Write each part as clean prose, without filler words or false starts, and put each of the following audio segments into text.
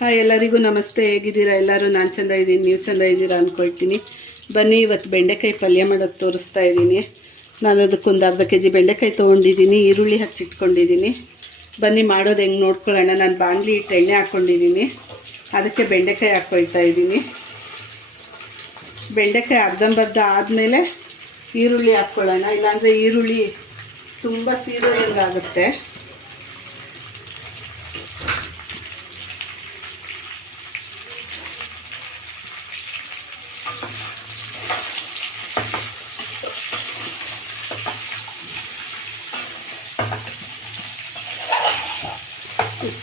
Hi, ಎಲ್ಲರಿಗೂ ನಮಸ್ತೆ. ಹೇಗಿದ್ದೀರಾ ಎಲ್ಲರೂ? ನಾನು ಚೆಂದ ಇದ್ದೀನಿ, ನೀವು ಚೆಂದ ಇದ್ದೀರಾ ಅಂದ್ಕೊಳ್ತೀನಿ. ಬನ್ನಿ, ಇವತ್ತು ಬೆಂಡೆಕಾಯಿ ಪಲ್ಯ ಮಾಡೋದು ತೋರಿಸ್ತಾ ಇದ್ದೀನಿ. ನಾನು ಅದಕ್ಕೊಂದು ಅರ್ಧ kg ಬೆಂಡೆಕಾಯಿ ತೊಗೊಂಡಿದ್ದೀನಿ, ಈರುಳ್ಳಿ ಹಚ್ಚಿಟ್ಕೊಂಡಿದ್ದೀನಿ. ಬನ್ನಿ ಮಾಡೋದು ಹೆಂಗೆ ನೋಡ್ಕೊಳ್ಳೋಣ. ನಾನು ಬಾಣಲಿ ಇಟ್ಟು ಎಣ್ಣೆ ಹಾಕ್ಕೊಂಡಿದ್ದೀನಿ, ಅದಕ್ಕೆ ಬೆಂಡೆಕಾಯಿ ಹಾಕ್ಕೊಳ್ತಾ ಇದ್ದೀನಿ. ಬೆಂಡೆಕಾಯಿ ಅರ್ಧಂಬರ್ಧ ಆದಮೇಲೆ ಈರುಳ್ಳಿ ಹಾಕ್ಕೊಳ್ಳೋಣ, ಇಲ್ಲಾಂದರೆ ಈರುಳ್ಳಿ ತುಂಬ ಸೀದೋದಂಗಾಗುತ್ತೆ.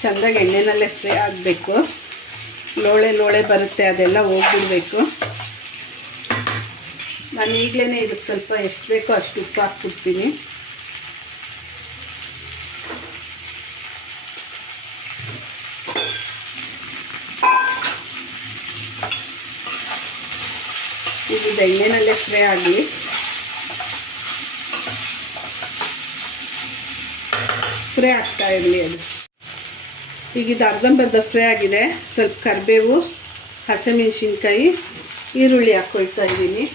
ಚೆಂದಾಗಿ ಎಣ್ಣೆನಲ್ಲೇ ಫ್ರೈ ಆಗಬೇಕು. ಲೋಳೆ ಬರುತ್ತೆ, ಅದೆಲ್ಲ ಹೋಗ್ಬಿಡ್ಬೇಕು. ನಾನು ಈಗಲೇ ಇದಕ್ಕೆ ಸ್ವಲ್ಪ ಎಷ್ಟು ಬೇಕೋ ಅಷ್ಟು ಉಪ್ಪು ಹಾಕ್ಬಿಡ್ತೀನಿ. ಇದು ಎಣ್ಣೆನಲ್ಲೇ ಫ್ರೈ ಆಗಲಿ. ಫ್ರೈ ಆಗ್ತಾ ಇರಲಿ ಅದು. ಈಗ ಇದು ಅರ್ಧಂಬರ್ಧ ಫ್ರೈ ಆಗಿದೆ. ಸ್ವಲ್ಪ ಕರಿಬೇವು, ಹಸಿಮೆಣಸಿನ್ಕಾಯಿ, ಈರುಳ್ಳಿ ಹಾಕ್ಕೊಳ್ತಾ ಇದ್ದೀನಿ.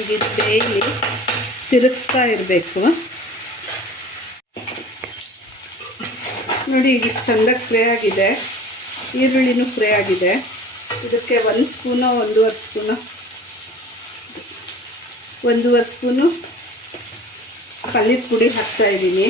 ಈಗ ಇದು ಬೇಯಲಿ, ತಿರುಗಿಸ್ತಾ ಇರಬೇಕು. ನೋಡಿ, ಈಗ ಚೆಂದಾಗಿ ಫ್ರೈ ಆಗಿದೆ, ಈರುಳ್ಳಿನೂ ಫ್ರೈ ಆಗಿದೆ. ಇದಕ್ಕೆ 1 ಸ್ಪೂನು, 1.5 ಸ್ಪೂನು ಪಲ್ಯದ ಪುಡಿ ಹಾಕ್ತಾ ಇದ್ದೀನಿ.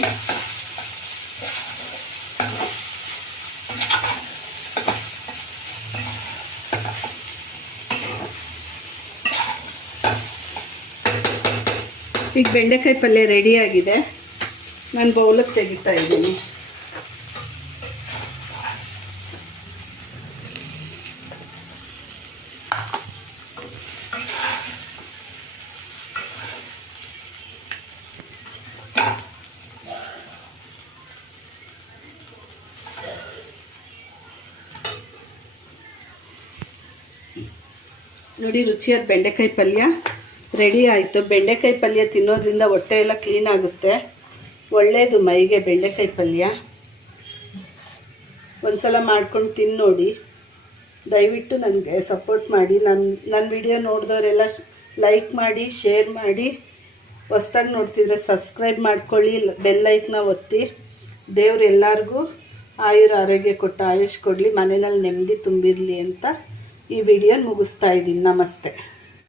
ಈಗ ಬೆಂಡೆಕಾಯಿ ಪಲ್ಯ ರೆಡಿಯಾಗಿದೆ. ನಾನು ಬೌಲಿಗೆ ತೆಗಿತಾ ಇದ್ದೀನಿ. ನೋಡಿ, ರುಚಿಯಾದ ಬೆಂಡೆಕಾಯಿ ಪಲ್ಯ ರೆಡಿ ಆಯಿತು. ಬೆಂಡೆಕಾಯಿ ಪಲ್ಯ ತಿನ್ನೋದ್ರಿಂದ ಹೊಟ್ಟೆ ಎಲ್ಲ ಕ್ಲೀನ್ ಆಗುತ್ತೆ, ಒಳ್ಳೆಯದು ಮೈಗೆ ಬೆಂಡೆಕಾಯಿ ಪಲ್ಯ. ಒಂದು ಸಲ ಮಾಡ್ಕೊಂಡು ತಿಂದು ನೋಡಿ. ದಯವಿಟ್ಟು ನನಗೆ ಸಪೋರ್ಟ್ ಮಾಡಿ. ನನ್ನ ವಿಡಿಯೋ ನೋಡಿದವರೆಲ್ಲ ಲೈಕ್ ಮಾಡಿ, ಶೇರ್ ಮಾಡಿ. ಹೊಸ್ದಾಗಿ ನೋಡ್ತಿದ್ರೆ ಸಬ್ಸ್ಕ್ರೈಬ್ ಮಾಡ್ಕೊಳ್ಳಿ, ಬೆಲ್ಲೈಕ್ನ ಒತ್ತಿ. ದೇವ್ರು ಎಲ್ಲರಿಗೂ ಆಯುರ ಆರೋಗ್ಯ ಕೊಟ್ಟು ಆಯುಷ್ ಕೊಡಲಿ, ಮನೆಯಲ್ಲಿ ನೆಮ್ಮದಿ ತುಂಬಿರಲಿ ಅಂತ ಈ ವಿಡಿಯೋ ಮುಗಿಸ್ತಾ ಇದ್ದೀನಿ. ನಮಸ್ತೆ.